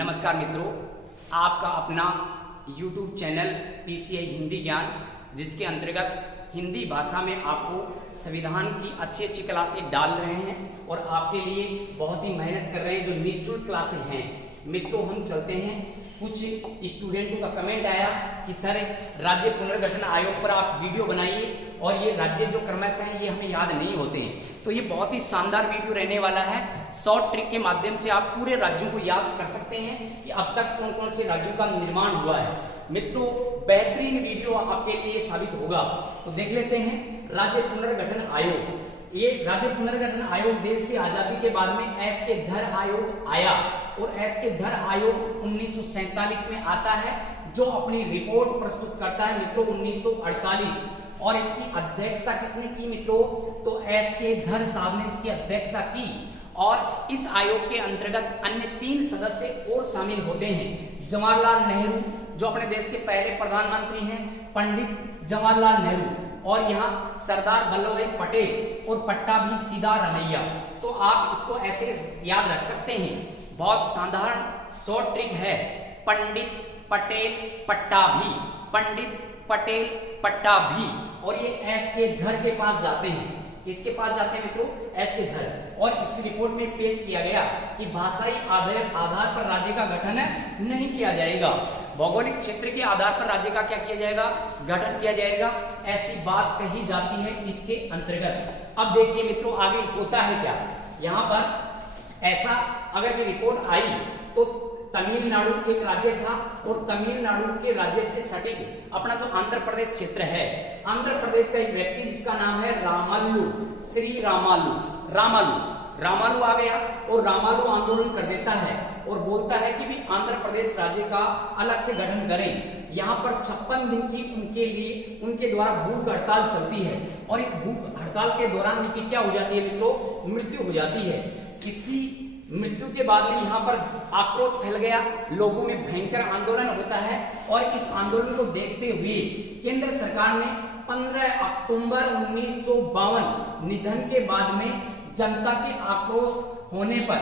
नमस्कार मित्रों, आपका अपना YouTube चैनल PCI हिंदी ज्ञान, जिसके अंतर्गत हिंदी भाषा में आपको संविधान की अच्छी अच्छी क्लासें डाल रहे हैं और आपके लिए बहुत ही मेहनत कर रहे हैं, जो निःशुल्क क्लासें हैं। मित्रों, हम चलते हैं। कुछ स्टूडेंटों का कमेंट आया कि सर राज्य पुनर्गठन आयोग पर आप वीडियो बनाइए और ये राज्य जो क्रमशः हैं ये हमें याद नहीं होते हैं। तो ये बहुत ही शानदार वीडियो रहने वाला है। शॉर्ट ट्रिक के माध्यम से आप पूरे राज्यों को याद कर सकते हैं कि अब तक कौन कौन से राज्यों का निर्माण हुआ है। मित्रों, बेहतरीन वीडियो आपके लिए साबित होगा। तो देख लेते हैं राज्य पुनर्गठन आयोग। ये राज्य पुनर्गठन आयोग देश की आजादी के बाद में एस के धर आयोग आया और एस के धर आयोग 1947 में आता है, जो अपनी रिपोर्ट प्रस्तुत करता है मित्रों 1948। और इसकी अध्यक्षता किसने की मित्रों? तो एस के धर साहब ने इसकी अध्यक्षता की। और इस आयोग के अंतर्गत अन्य 3 सदस्य और शामिल होते हैं। जवाहरलाल नेहरू, जो अपने देश के पहले प्रधानमंत्री हैं, पंडित जवाहरलाल नेहरू, और यहाँ सरदार वल्लभ भाई पटेल और पट्टाभी सीतारामैया। तो आप इसको ऐसे याद रख सकते हैं। बहुत साधारण शॉर्ट ट्रिक है। पंडित पटेल पट्टाभी, पंडित पटेल पट्टाभी। और ये एस के धर के पास जाते हैं। किसके पास जाते हैं मित्रों? एस के धर। और इसकी रिपोर्ट में पेश किया गया कि भाषाई आधार पर राज्य का गठन नहीं किया जाएगा, भौगोलिक क्षेत्र के आधार पर राज्य का क्या किया जाएगा? गठन किया जाएगा। ऐसी बात कही जाती है इसके अंतर्गत। अब देखिए मित्रों, आगे होता है क्या यहाँ पर। ऐसा अगर ये रिपोर्ट आई तो तमिलनाडु एक राज्य था और तमिलनाडु के राज्य से सटे अपना जो आंध्र प्रदेश क्षेत्र है, आंध्र प्रदेश का एक व्यक्ति जिसका नाम है रामालू, श्री रामालू, रामालू आ गया और रामालू आंदोलन कर देता है और बोलता है कि भी आंध्र प्रदेश राज्य का अलग से गठन करें। यहाँ पर 56 दिन की उनके लिए उनके द्वारा भूख हड़ताल चलती है और इस भूख हड़ताल के दौरान उनकी क्या हो जाती है मित्रों? मृत्यु हो जाती है। इसी मृत्यु के बाद में यहाँ पर आक्रोश फैल गया, लोगों में भयंकर आंदोलन होता है। और इस आंदोलन को देखते हुए केंद्र सरकार ने 15 अक्टूबर 1952 निधन के बाद में जनता के आक्रोश होने पर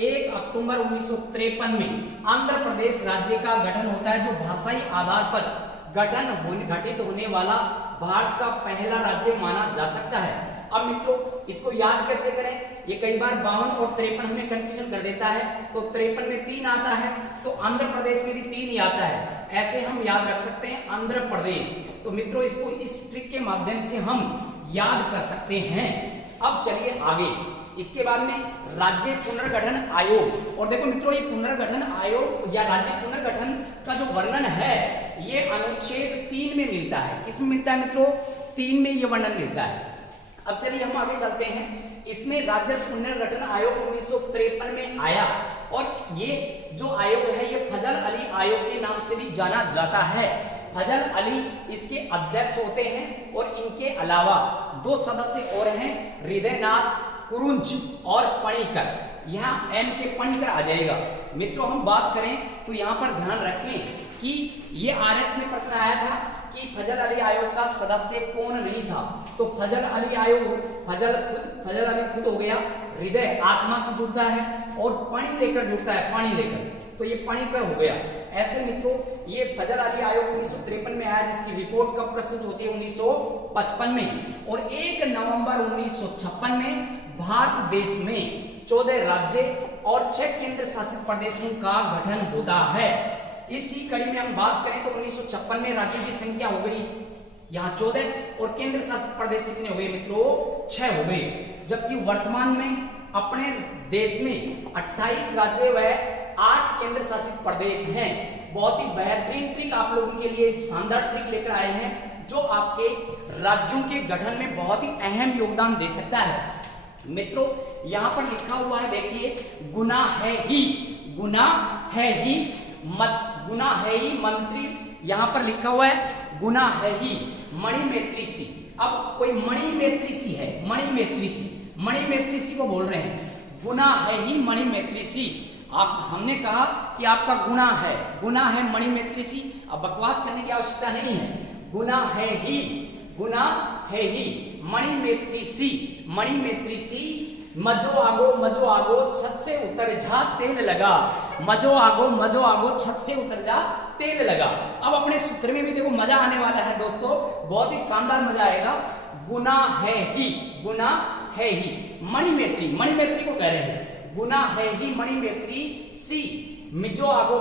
1 अक्टूबर 1953 में आंध्र प्रदेश राज्य का गठन होता है, जो भाषाई आधार पर घटित होने वाला भारत का पहला राज्य माना जा सकता है। अब मित्रों, इसको याद कैसे करें? ये कई बार 52 और 53 हमें कंफ्यूजन कर देता है। तो 53 में 3 आता है, तो आंध्र प्रदेश में भी 3 ही आता है। ऐसे हम याद रख सकते हैं आंध्र प्रदेश। तो मित्रों, इसको इस ट्रिक के माध्यम से हम याद कर सकते हैं। अब चलिए आगे। इसके बाद में राज्य पुनर्गठन आयोग। और देखो मित्रों, ये पुनर्गठन आयोग या राज्य पुनर्गठन का जो वर्णन है ये अनुच्छेद 3 में मिलता है। किसमें मिलता है मित्रों? 3 में ये वर्णन मिलता है। अब चलिए हम आगे चलते हैं। इसमें राज्य पुनर्गठन आयोग 1953 में आया और ये जो आयोग है ये फजल अली आयोग के नाम से भी जाना जाता है। फजल अली इसके अध्यक्ष होते हैं और इनके अलावा 2 सदस्य और हैं, हृदयनाथ कुरुंज और पणिकर। यहाँ एम के पणिकर आ जाएगा। मित्रों, हम बात करें तो यहाँ पर ध्यान रखें कि ये आरएस में प्रश्न आया था कि फजल अली आयोग का सदस्य कौन नहीं था। तो फजल अली आयोग, फजल अली खुद हो गया, हृदय आत्मा से जुड़ता है और पणि लेकर जुड़ता है, पानी लेकर, तो ये पणिकर हो गया। ऐसे मित्रों, ये फजल अली आयोग 1953 में आया, जिसकी रिपोर्ट कब प्रस्तुत होती है? 1955 में। और 1 नवंबर 1956 में भारत देश में 14 राज्य और 6 केंद्र शासित प्रदेशों का गठन होता है। इसी कड़ी में हम बात करें तो 1956 में राज्यों की संख्या हो गई यहाँ 14 और केंद्र शासित प्रदेश कितने हो गए मित्रों? 6 हो गए। जबकि वर्तमान में अपने देश में 28 राज्य व 8 केंद्र शासित प्रदेश हैं। बहुत ही बेहतरीन ट्रिक आप लोगों के लिए, शानदार ट्रिक लेकर आए हैं, जो आपके राज्यों के गठन में बहुत ही अहम योगदान दे सकता है। मित्रों, यहाँ पर लिखा हुआ है, देखिए, गुना है ही मंत्री। यहाँ पर लिखा हुआ है गुना है ही मणिमेत्रिसी। अब कोई मणिमेत्रिसी है, मणिमेत्रिसी को बोल रहे हैं, गुना है ही मणिमेत्रिसी। आप हमने कहा कि आपका गुना है मणिमेत्रिसी। अब बकवास करने की आवश्यकता नहीं है। गुना है ही मणिमेत्रिसी मजो आगो छत से उतर जा तेल लगा। मजो आगो छत से उतर जा तेल लगा। अब अपने सूत्र में भी देखो मजा आने वाला है दोस्तों, बहुत ही शानदार मजा आएगा। गुना है ही मणिमेत्री को कह रहे हैं। गुना है ही मणिमेत्री सी मिजो आगो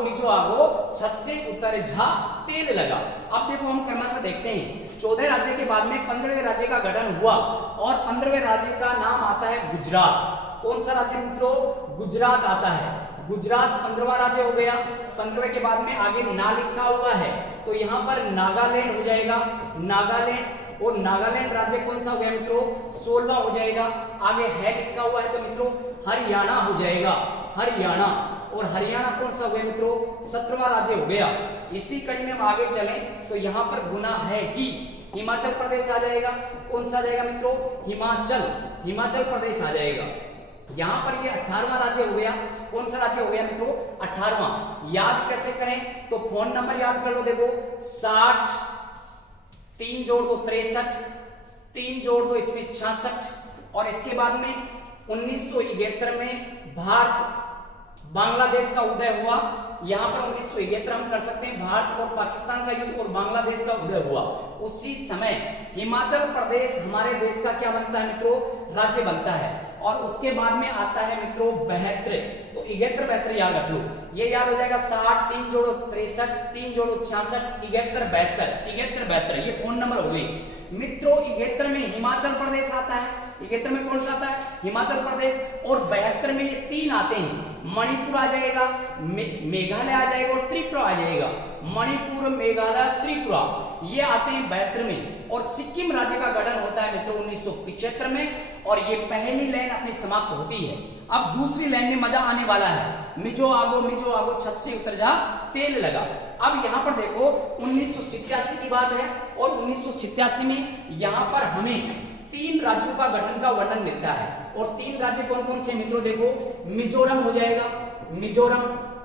छत से उतर जा तेल लगा। अब देखो हम क्रमशः देखते हैं। 14 राज्य के बाद में 15वें राज्य का गठन हुआ और 15वें राज्य का नाम आता है गुजरात। कौन सा राज्य मित्रों? गुजरात आता है। गुजरात 15वां राज्य हो गया। 15वें के बाद में आगे ना लिखा हुआ है तो यहाँ पर नागालैंड हो जाएगा, नागालैंड। और नागालैंड राज्य कौन सा हो गया मित्रों? 16वां हो जाएगा। आगे है लिखा हुआ है तो मित्रों हरियाणा हो जाएगा, हरियाणा। और हरियाणा कौन सा हो गया मित्रों? 17वां राज्य हो गया। इसी कड़ी में हम आगे चलें तो यहाँ पर गुना है ही हिमाचल प्रदेश आ जाएगा। कौन सा आ जाएगा मित्रों? हिमाचल प्रदेश आ जाएगा। यहाँ पर ये 18वां राज्य हो गया। कौन सा राज्य हो गया मित्रों? 18वां। याद कैसे करें? तो फोन नंबर याद कर लो। देखो 60 3 जोड़ दो 63, 3 जोड़ दो इसमें 66 और इसके बाद में 1971 में भारत बांग्लादेश का उदय हुआ। यहाँ पर 1971 हम कर सकते हैं। भारत और पाकिस्तान का युद्ध और बांग्लादेश का उदय हुआ। उसी समय हिमाचल प्रदेश हमारे देश का क्या बनता है मित्रों? राज्य बनता है। और उसके बाद में आता है मित्रों 72। तो 71 72 याद रख लो। ये याद हो जाएगा 60 3 जोड़ो 63, 3 जोड़ो 66, 71 72 ये फोन नंबर हो गई मित्रों। 71 में हिमाचल प्रदेश आता है। 71 में कौन सा आता है? हिमाचल प्रदेश। और 72 में ये 3 आते हैं। मणिपुर आ जाएगा, मेघालय आ जाएगा और त्रिपुरा आ जाएगा। मणिपुर, मेघालय, त्रिपुरा ये आते हैं 72 में। और सिक्किम राज्य का गठन होता है मित्रों 1975 में। और ये पहली लाइन अपनी समाप्त होती है। अब दूसरी लाइन में मजा आने वाला है। मिजो आगो छत से उतर जा तेल लगा। अब यहाँ पर देखो 1987 की बात है और 1987 में यहाँ पर हमें 3 राज्यों का गठन का वर्णन मिलता है। और 3 राज्य कौन कौन से मित्रों? देखो मिजोरम हो जाएगा, मिजोरम।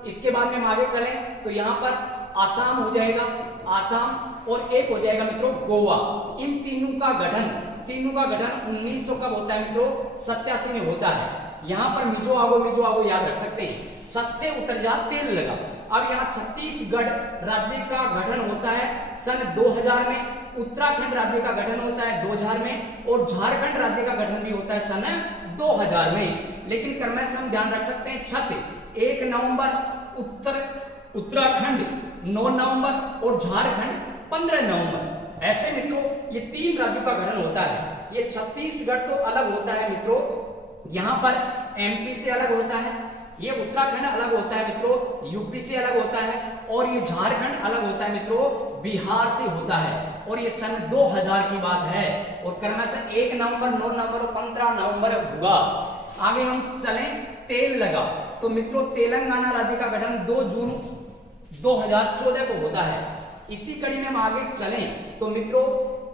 इसके बाद में हम आगे चलें तो यहाँ पर आसाम हो जाएगा, आसाम। और एक हो जाएगा मित्रों गोवा। इन तीनों का गठन 1900 कब होता है मित्रों? 87 में होता है। यहाँ पर मिजो आगो याद रख सकते हैं। छत से उतर जा तेल लगा। अब यहाँ छत्तीसगढ़ राज्य का गठन होता है सन 2000 में। उत्तराखंड राज्य का गठन होता है 2000 में। और झारखंड राज्य का गठन भी होता है सन 2000 में। लेकिन क्रमश हम ध्यान रख सकते हैं। छत 1 नवंबर, उत्तराखंड 9 नवंबर और झारखंड 15 नवंबर। ऐसे मित्रों ये 3 राज्यों का गठन होता है। ये छत्तीसगढ़ तो अलग होता है मित्रों, यहाँ पर एमपी से अलग होता है। ये उत्तराखंड अलग होता है मित्रों, यूपी से अलग होता है। और ये झारखंड अलग होता है मित्रों, बिहार से होता है। और ये सन 2000 की बात है। और क्रमश 1 नवंबर, 9 नवंबर और 15 नवंबर हुआ। आगे हम चलें तेल लगा। तो मित्रों तेलंगाना राज्य का गठन 2 जून 2014 को होता है। इसी कड़ी में हम आगे चलें तो मित्रों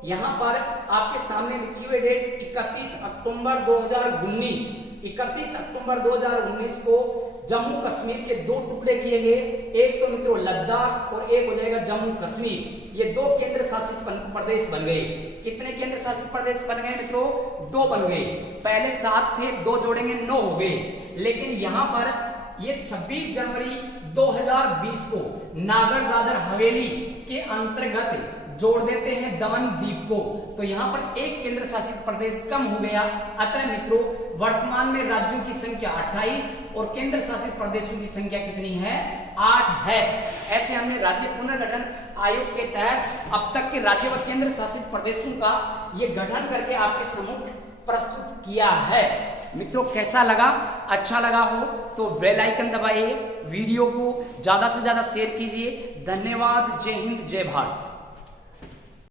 यहाँ पर आपके सामने लिखी हुई डेट 31 अक्टूबर 2019। 31 अक्टूबर 2019 को जम्मू कश्मीर के 2 टुकड़े किए गए। एक तो मित्रों लद्दाख और एक हो जाएगा जम्मू कश्मीर। ये 2 केंद्र शासित प्रदेश बन गए। कितने केंद्र शासित प्रदेश बन गए मित्रों? 2 बन गए। पहले 7 थे, 2 जोड़ेंगे 9 हो गए। लेकिन यहाँ पर ये 26 जनवरी 2020 को नागर दादर हवेली के अंतर्गत जोड़ देते हैं दमन द्वीप को। तो यहाँ पर एक केंद्र शासित प्रदेश कम हो गया। अतः मित्रों वर्तमान में राज्यों की संख्या 28 और केंद्र शासित प्रदेशों की संख्या कितनी है? 8 है। ऐसे हमने राज्य पुनर्गठन आयोग के तहत अब तक के राज्य व केंद्र शासित प्रदेशों का ये गठन करके आपके सम्मुख प्रस्तुत किया है। मित्रों कैसा लगा? अच्छा लगा हो तो बेल आइकन दबाइए, वीडियो को ज्यादा से ज्यादा शेयर कीजिए। धन्यवाद। जय हिंद, जय भारत।